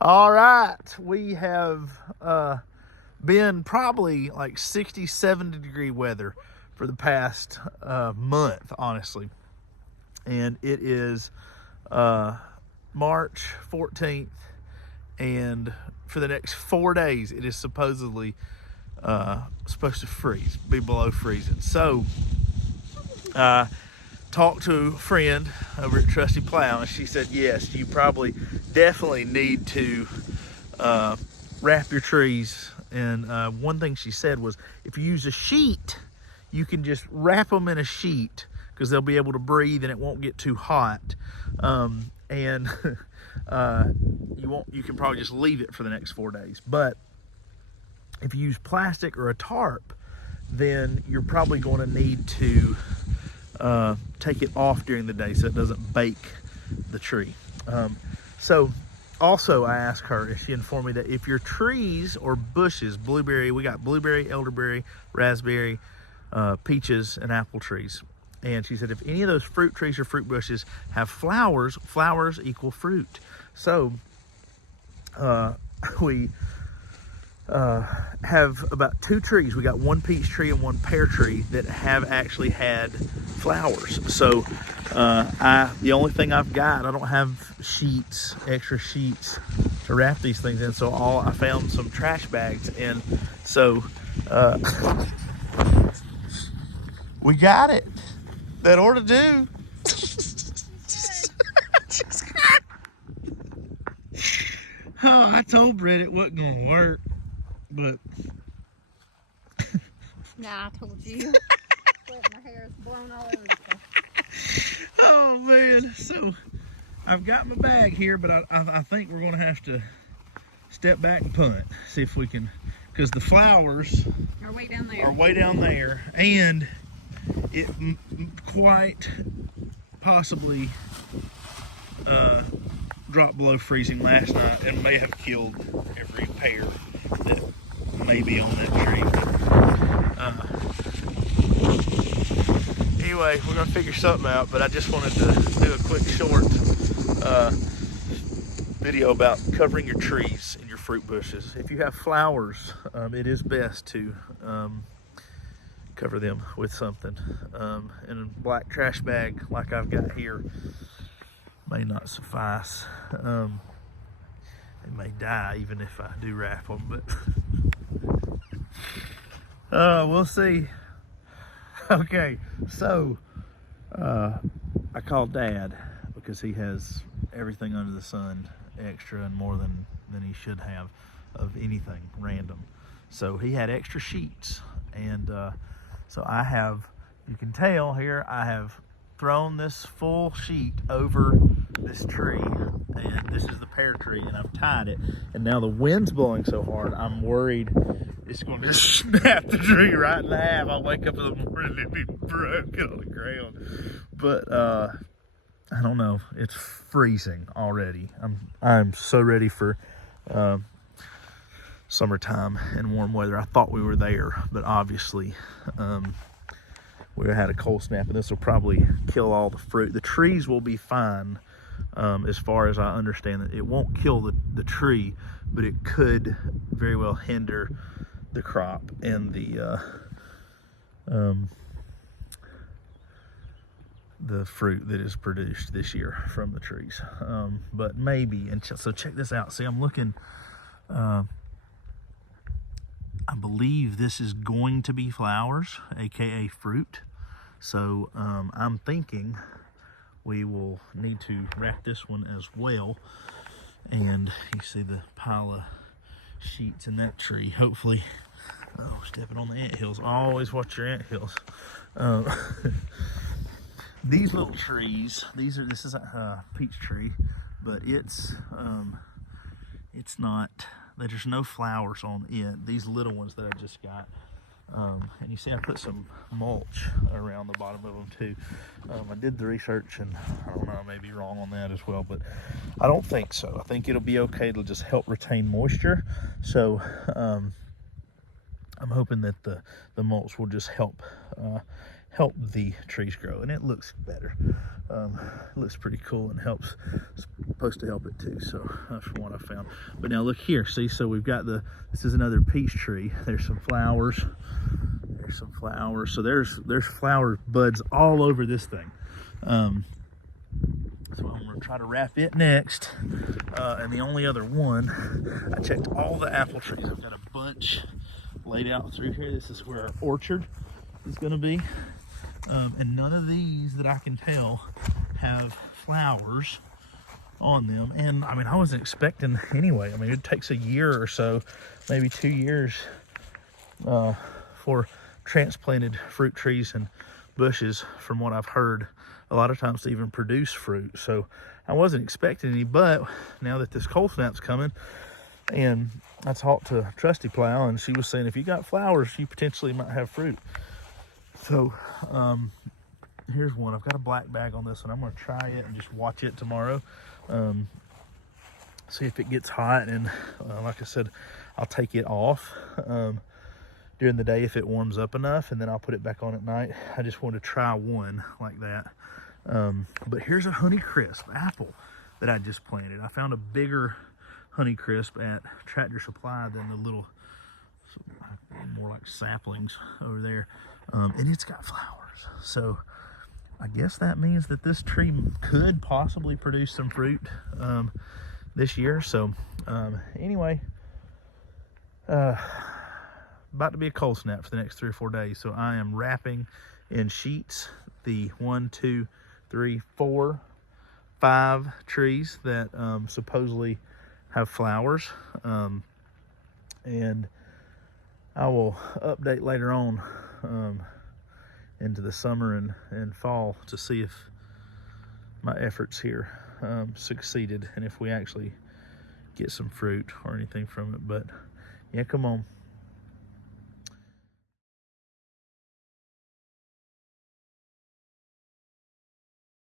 All right, we have been probably like 60, 70 degree weather for the past month, honestly. And it is March 14th, and for the next 4 days, it is supposedly supposed to freeze, be below freezing. So, talked to a friend over at Trusty Plow, and she said, yes, you probably definitely need to wrap your trees. And one thing she said was, if you use a sheet, you can just wrap them in a sheet because they'll be able to breathe and it won't get too hot. And you can probably just leave it for the next 4 days. But if you use plastic or a tarp, then you're probably going to need to take it off during the day so it doesn't bake the tree. So also I asked her, and she informed me that if your trees or bushes, blueberry, we got blueberry, elderberry, raspberry, peaches, and apple trees. And she said if any of those fruit trees or fruit bushes have flowers, flowers equal fruit. So we have about 2 trees. We got 1 peach tree and 1 pear tree that have actually had flowers. So the only thing I've got, I don't have sheets, extra sheets to wrap these things in. So I found some trash bags, and so we got it. That ought to do. Oh, I told Britt it wasn't gonna work, but Nah, I told you. My hair is blown all over the place. Oh man, so I've got my bag here, but I think we're gonna have to step back and punt, see if we can, because the flowers are way down there. And it quite possibly dropped below freezing last night and may have killed every pear that may be on that tree. Anyway, we're gonna figure something out, but I just wanted to do a quick short video about covering your trees and your fruit bushes. If you have flowers, it is best to cover them with something. And a black trash bag like I've got here may not suffice. They may die even if I do wrap them, but we'll see. Okay, so I called Dad because he has everything under the sun extra and more than he should have of anything random. So he had extra sheets, and so I have, you can tell here, I have thrown this full sheet over this tree, and this is the pear tree, and I've tied it, and now the wind's blowing so hard I'm worried it's going to snap the tree right in half. I'll wake up in the morning and be broken on the ground. But I don't know, it's freezing already. I'm so ready for summertime and warm weather. I thought we were there, but obviously we had a cold snap, and this will probably kill all the fruit. The trees will be fine, as far as I understand it. It won't kill the tree, but it could very well hinder the crop and the fruit that is produced this year from the trees. But maybe, and so check this out. See, I'm looking, I believe this is going to be flowers, aka fruit. So I'm thinking we will need to wrap this one as well. And you see the pile of sheets in that tree. Hopefully, oh, stepping on the anthills. Always watch your anthills. These little trees, this is a peach tree, but it's not, there's no flowers on it. These little ones that I just got. And you see I put some mulch around the bottom of them too. I did the research, and I don't know, I may be wrong on that as well, but I don't think so. I think it'll be okay. It'll just help retain moisture. So I'm hoping that the mulch will just help help the trees grow, and it looks better. It looks pretty cool and helps. It's supposed to help it too, so that's from what I found. But now look here, see, so we've got this is another peach tree. There's some flowers. There's some flowers. So there's flower buds all over this thing. So I'm gonna try to wrap it next. And the only other one, I checked all the apple trees. I've got a bunch laid out through here. This is where our orchard is gonna be. And none of these that I can tell have flowers on them. And I mean, I wasn't expecting anyway. I mean, it takes a year or so, maybe 2 years for transplanted fruit trees and bushes, from what I've heard, a lot of times to even produce fruit. So I wasn't expecting any, but now that this cold snap's coming, and I talked to Trusty Plow, and she was saying if you got flowers, you potentially might have fruit. So here's one. I've got a black bag on this one. I'm going to try it and just watch it tomorrow. See if it gets hot, and like I said, I'll take it off during the day if it warms up enough, and then I'll put it back on at night. I just want to try one like that. But here's a Honeycrisp apple that I just planted. I found a bigger Honeycrisp at Tractor Supply than the little, more like saplings over there. And it's got flowers. So I guess that means that this tree could possibly produce some fruit this year. So anyway, about to be a cold snap for the next 3 or 4 days. So I am wrapping in sheets the 1, 2, 3, 4, 5 trees that supposedly have flowers. And I will update later on into the summer and fall to see if my efforts here succeeded and if we actually get some fruit or anything from it. But yeah, come on.